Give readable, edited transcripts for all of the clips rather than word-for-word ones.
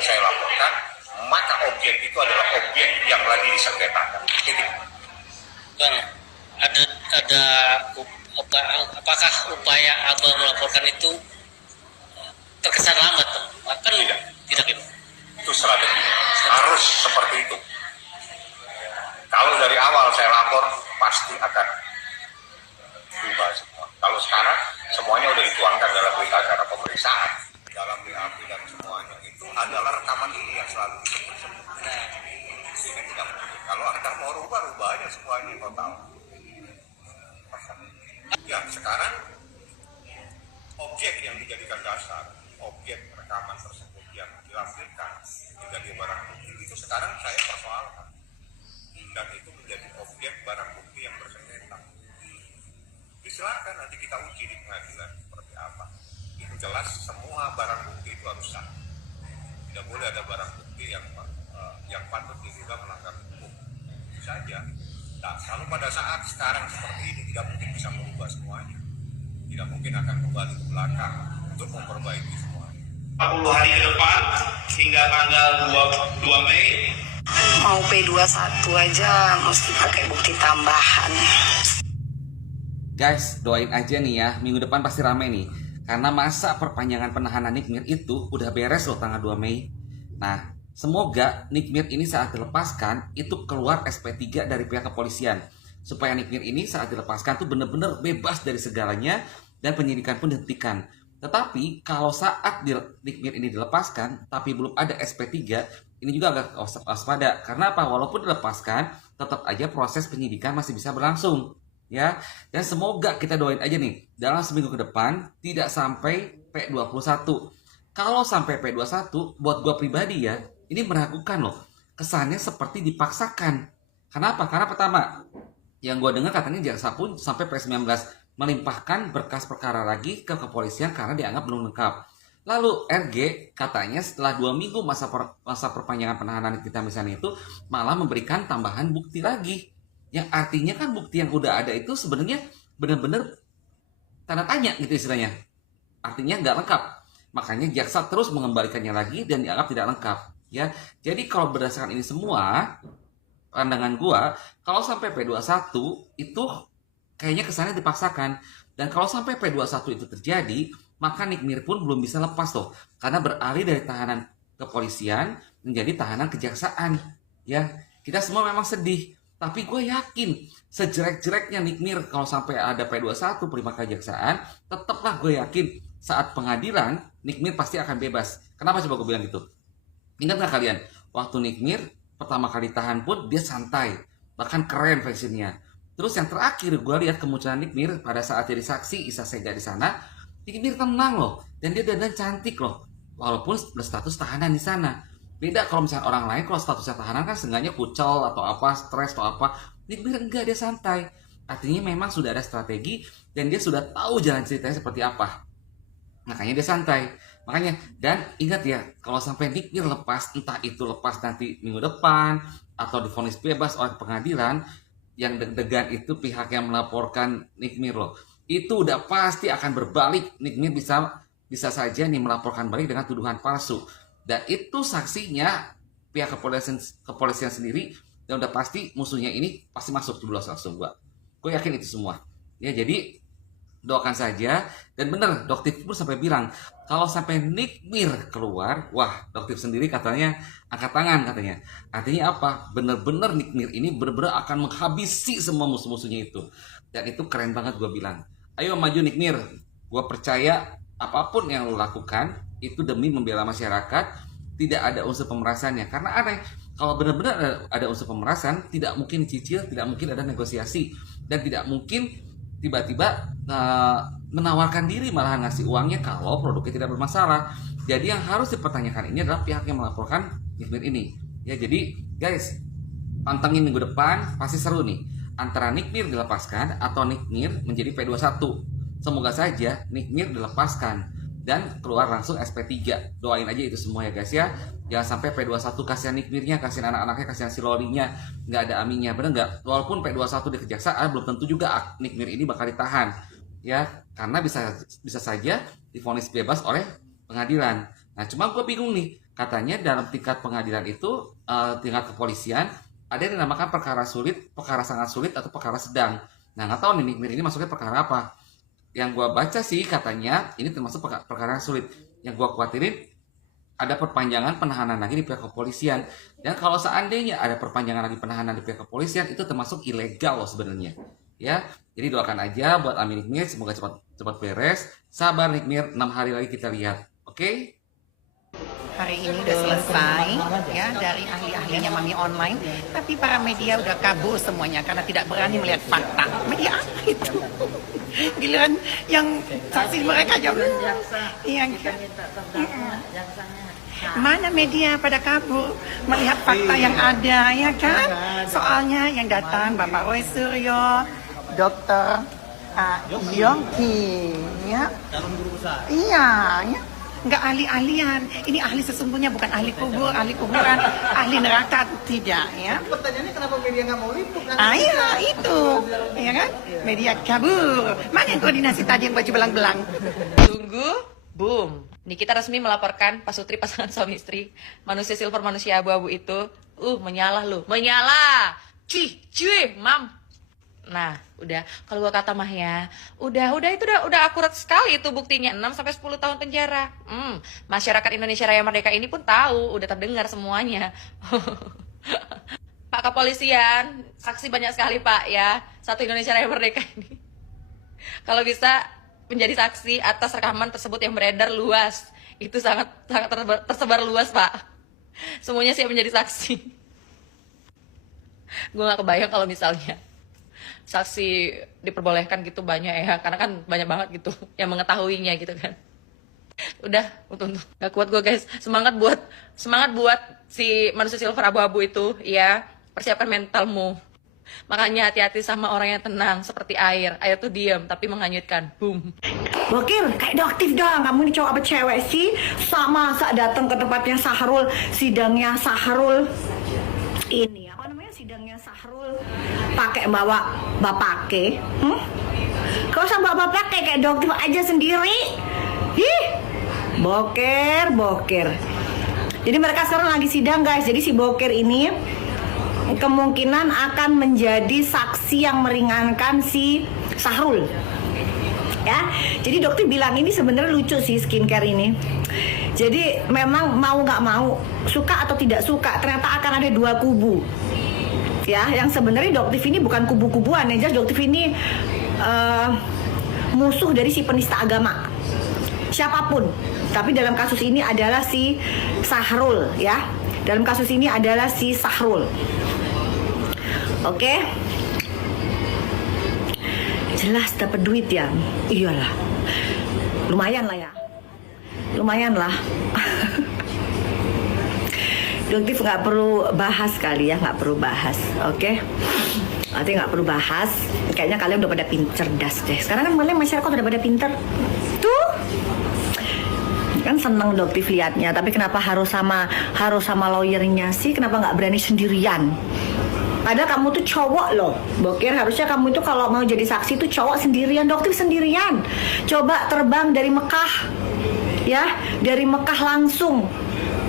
tidak saya laporkan, maka objek itu adalah objek yang lagi disengketakan. Titik. Bang, ada apakah upaya abang melaporkan itu terkesan lambat, Bang? Kan tidak gitu. Itu strategi. Harus seperti itu. Kalau dari awal saya lapor, pasti akan berubah semua. Kalau sekarang, semuanya udah dituangkan dalam berita acara pemeriksaan. Dalam BAP dan semuanya itu adalah rekaman ini yang selalu disebut. Ini tidak mungkin. Kalau Anda mau rubah aja semuanya total. Ya, sekarang objek yang dijadikan dasar, objek rekaman tersebut yang dilampirkan menjadi barang bukti itu sekarang saya persoalkan. Dan itu menjadi objek barang bukti yang bersengketa. Silakan nanti kita uji di pengadilan seperti apa. Itu jelas semua barang bukti itu harus sah. Tidak boleh ada barang bukti yang patut diduga melanggar hukum. Itu saja. Nah, kalau pada saat sekarang seperti ini tidak mungkin bisa merubah semuanya. Tidak mungkin akan kembali ke belakang untuk memperbaiki semuanya. 40 hari ke depan hingga tanggal 2 Mei. Mau P21 aja mesti pakai bukti tambahan. Guys, doain aja nih ya, minggu depan pasti rame nih. Karena masa perpanjangan penahanan Nick Mir itu udah beres loh tanggal 2 Mei. Nah, semoga Nick Mir ini saat dilepaskan itu keluar SP3 dari pihak kepolisian. Supaya Nick Mir ini saat dilepaskan tuh bener-bener bebas dari segalanya dan penyidikan pun dihentikan. Tetapi kalau saat Nick Mir ini dilepaskan tapi belum ada SP3, ini juga agak waspada. Karena apa? Walaupun dilepaskan, tetap aja proses penyidikan masih bisa berlangsung. Ya, dan semoga kita doain aja nih dalam seminggu ke depan tidak sampai P21. Kalau sampai P21 buat gue pribadi ya, ini meragukan loh. Kesannya seperti dipaksakan. Kenapa? Karena pertama, yang gue dengar katanya jaksa pun sampai P19 melimpahkan berkas perkara lagi ke kepolisian karena dianggap belum lengkap. Lalu RG katanya setelah 2 minggu masa perpanjangan penahanan kita misalnya itu malah memberikan tambahan bukti lagi. Yang artinya kan bukti yang udah ada itu sebenarnya benar-benar tanda tanya gitu istilahnya. Artinya nggak lengkap. Makanya jaksa terus mengembalikannya lagi dan dianggap tidak lengkap. Ya, jadi kalau berdasarkan ini semua, pandangan gua, kalau sampai P21 itu kayaknya kesannya dipaksakan. Dan kalau sampai P21 itu terjadi, maka Nick Mir pun belum bisa lepas tuh. Karena beralih dari tahanan kepolisian menjadi tahanan kejaksaan. Ya, kita semua memang sedih. Tapi gue yakin sejelek-jeleknya Nick Mir kalau sampai ada P21 prima kejaksaan, tetaplah gue yakin saat pengadilan Nick Mir pasti akan bebas. Kenapa coba gue bilang gitu? Ingat gak kalian? Waktu Nick Mir pertama kali tahan pun dia santai, bahkan keren fashionnya. Terus yang terakhir gue lihat kemunculan Nick Mir pada saat jadi saksi Isa Sega di sana, Nick Mir tenang loh dan dia dandan cantik loh, walaupun berstatus tahanan di sana. Beda kalau misalnya orang lain kalau statusnya tahanan kan seenggaknya kucel atau apa, stres atau apa. Nick Mir enggak, dia santai. Artinya memang sudah ada strategi dan dia sudah tahu jalan ceritanya seperti apa. Makanya dia santai. Makanya, dan ingat ya, kalau sampai Nick Mir lepas, entah itu lepas nanti minggu depan atau divonis bebas oleh pengadilan, yang deg-degan itu pihak yang melaporkan Nick Mir loh. Itu udah pasti akan berbalik. Nick Mir bisa saja nih melaporkan balik dengan tuduhan palsu. Dan itu saksinya pihak kepolisian sendiri dan udah pasti musuhnya ini pasti masuk jeblos langsung gue yakin itu semua ya. Jadi doakan saja. Dan bener Doktif pun sampai bilang kalau sampai Nick Mir keluar, wah Doktif sendiri katanya angkat tangan katanya. Artinya apa? Bener-bener Nick Mir ini bener-bener akan menghabisi semua musuh-musuhnya itu. Dan itu keren banget gue bilang. Ayo maju Nick Mir, gue percaya apapun yang lo lakukan itu demi membela masyarakat, tidak ada unsur pemerasannya. Karena aneh, kalau benar-benar ada unsur pemerasan, tidak mungkin cicil, tidak mungkin ada negosiasi, dan tidak mungkin tiba-tiba menawarkan diri malahan ngasih uangnya kalau produknya tidak bermasalah. Jadi yang harus dipertanyakan ini adalah pihak yang melaporkan Nick Mir ini. Ya, jadi guys, pantengin minggu depan, pasti seru nih. Antara Nick Mir dilepaskan atau Nick Mir menjadi P21. Semoga saja Nick Mir dilepaskan dan keluar langsung SP3. Doain aja itu semua ya guys ya. Jangan sampai P21 kasihan Nick Mirnya, kasihan anak-anaknya, kasihan si Lolinya, nggak ada aminya, bener nggak? Walaupun P21 di kejaksaan belum tentu juga Nick Mir ini bakal ditahan ya, karena bisa saja divonis bebas oleh pengadilan. Nah, cuma gue bingung nih, katanya dalam tingkat pengadilan itu, tingkat kepolisian, ada yang dinamakan perkara sulit, perkara sangat sulit, atau perkara sedang. Nah, nggak tahu nih Nikmir ini masuknya perkara apa. Yang gue baca sih katanya ini termasuk perkara sulit. Yang gue khawatirin ada perpanjangan penahanan lagi di pihak kepolisian. Dan kalau seandainya ada perpanjangan lagi penahanan di pihak kepolisian, itu termasuk ilegal loh sebenarnya. Ya, jadi doakan aja buat Ami Nikmir, semoga cepat beres. Sabar Nikmir, 6 hari lagi kita lihat. Oke? Hari ini udah selesai ya dari ahli-ahlinya Mami Online, tapi para media udah kabur semuanya karena tidak berani melihat fakta. Media apa itu? Giliran yang saksi mereka aja belum. Iya kan? Mana media pada kabur melihat fakta yang ada, ya kan? Soalnya yang datang Bapak Roy Suryo, Dokter Yongki, ya? Iya, ya. Nggak ahli-ahlian. Ini ahli sesungguhnya, bukan ahli kubur, ahli kuburan, ahli neraka, tidak, ya. Pertanyaannya kenapa media nggak mau liput? Iya, itu, ya kan? Media kabur. Mana yang koordinasi tadi yang baju belang-belang? Tunggu, boom. Nikita resmi melaporkan Pak Sutri pasangan suami istri manusia silver manusia abu-abu itu. Menyala lu, menyala. Cuy, mam. Nah, udah. Kalau gua kata mah ya, udah itu udah akurat sekali itu buktinya 6 sampai 10 tahun penjara. Masyarakat Indonesia Raya Merdeka ini pun tahu, udah terdengar semuanya. Pak Kepolisian, saksi banyak sekali Pak ya. Satu Indonesia Raya Merdeka ini. Kalau bisa menjadi saksi atas rekaman tersebut yang beredar luas. Itu sangat tersebar luas, Pak. Semuanya siap menjadi saksi. Gue gak kebayang kalau misalnya saksi diperbolehkan gitu banyak ya, karena kan banyak banget gitu yang mengetahuinya gitu kan. Udah, untuk gak kuat gue guys. Semangat buat si manusia silver abu-abu itu ya. Persiapkan mentalmu. Makanya hati-hati sama orang yang tenang seperti air. Air tuh diam tapi menghanyutkan. Boom. Bokir, kayak doktif dong. Kamu ini cowok apa cewek sih? Sama saat datang ke tempatnya Sahrul, sidangnya Sahrul. Ini apa namanya, sidangnya Sahrul pakai bawa bapake. Kau sama bawa bapake kayak doktif aja sendiri. Ih, Bokir. Jadi mereka sekarang lagi sidang guys. Jadi si Bokir ini kemungkinan akan menjadi saksi yang meringankan si Sahrul. Ya, jadi dokter bilang ini sebenarnya lucu sih skincare ini. Jadi memang mau nggak mau, suka atau tidak suka, ternyata akan ada dua kubu. Ya, yang sebenarnya dokter ini bukan kubu-kubuan, yang jelas dokter ini musuh dari si penista agama. Siapapun, tapi dalam kasus ini adalah si Sahrul, ya. Dalam kasus ini adalah si Sahrul. Oke. Jelas dapat duit ya. Iyalah. Lumayan lah ya. Lumayan lah. Doktif nggak perlu bahas kali ya, nggak perlu bahas. Oke. Nanti nggak perlu bahas. Kayaknya kalian udah pada cerdas deh. Sekarang kan masyarakat udah pada pinter. Tuh. Kan seneng doktif liatnya, tapi kenapa harus sama lawyernya sih? Kenapa nggak berani sendirian? Padahal kamu tuh cowok loh, Bokir. Harusnya kamu itu kalau mau jadi saksi tuh cowok sendirian, doktif sendirian. Coba terbang dari Mekah, ya, dari Mekah langsung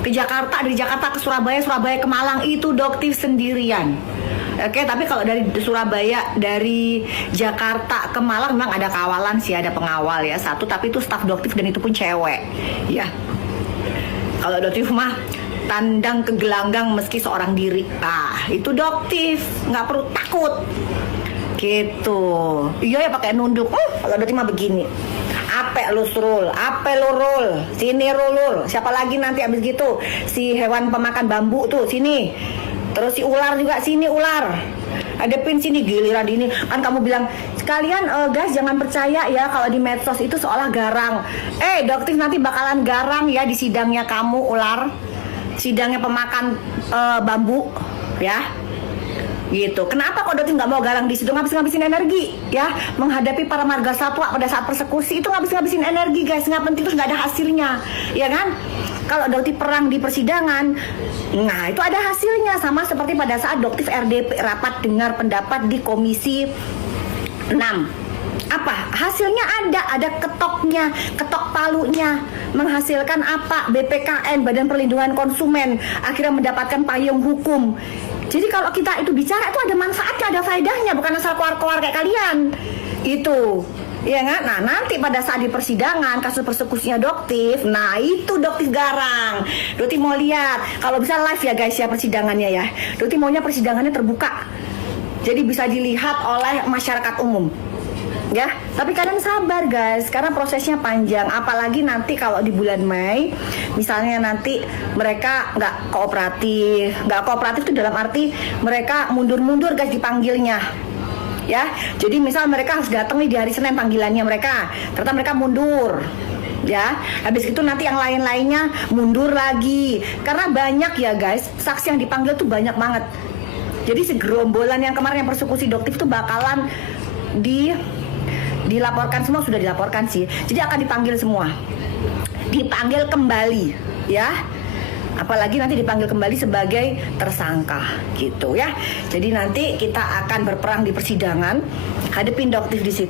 ke Jakarta, dari Jakarta ke Surabaya, Surabaya ke Malang, itu doktif sendirian. Oke, tapi kalau dari Surabaya, dari Jakarta ke Malang memang ada kawalan sih, ada pengawal ya satu, tapi itu staf doktif dan itu pun cewek, ya. Kalau doktif mah tandang ke gelanggang meski seorang diri. Itu doktif, nggak perlu takut. Gitu. Iya ya pakai nunduk. Kalau doktif mah begini. Ape lu Srul, ape lu Rul, sini Rulul. Siapa lagi nanti abis gitu? Si hewan pemakan bambu tuh, sini. Terus si ular juga, sini ular. Hadepin sini, giliran ini. Kan kamu bilang, sekalian guys jangan percaya ya kalau di medsos itu seolah garang. Doktif nanti bakalan garang ya di sidangnya kamu ular. Sidangnya pemakan bambu, ya, gitu. Kenapa kok dokter nggak mau garang di situ, ngabisin energi, ya, menghadapi para marga satwa pada saat persekusi itu ngabisin energi, guys, nggak penting, terus nggak ada hasilnya, ya kan? Kalau dokter perang di persidangan, nah itu ada hasilnya, sama seperti pada saat dokter RDP rapat dengar pendapat di Komisi 6. Apa apa? Hasilnya ada ketoknya, ketok palunya, menghasilkan apa? BPKN, Badan Perlindungan Konsumen, akhirnya mendapatkan payung hukum. Jadi kalau kita itu bicara itu ada manfaatnya, ada faedahnya, bukan asal keluar-keluar kayak kalian. Itu. Ya kan? Nah nanti pada saat di persidangan kasus persekusinya Doktif, nah itu Doktif garang. Doktif mau lihat, kalau bisa live ya guys ya persidangannya ya. Doktif maunya persidangannya terbuka, jadi bisa dilihat oleh masyarakat umum. Ya, tapi kalian sabar guys, karena prosesnya panjang. Apalagi nanti kalau di bulan Mei, misalnya nanti mereka nggak kooperatif itu dalam arti mereka mundur-mundur guys dipanggilnya. Ya, jadi misal mereka harus datang nih di hari Senin panggilannya mereka, ternyata mereka mundur. Ya, habis itu nanti yang lain-lainnya mundur lagi. Karena banyak ya guys, saksi yang dipanggil tuh banyak banget. Jadi segerombolan yang kemarin yang persekusi Doktif tuh bakalan dilaporkan semua, sudah dilaporkan sih. Jadi akan dipanggil semua. Dipanggil kembali, ya. Apalagi nanti dipanggil kembali sebagai tersangka gitu ya. Jadi nanti kita akan berperang di persidangan, hadepin Doktif di situ.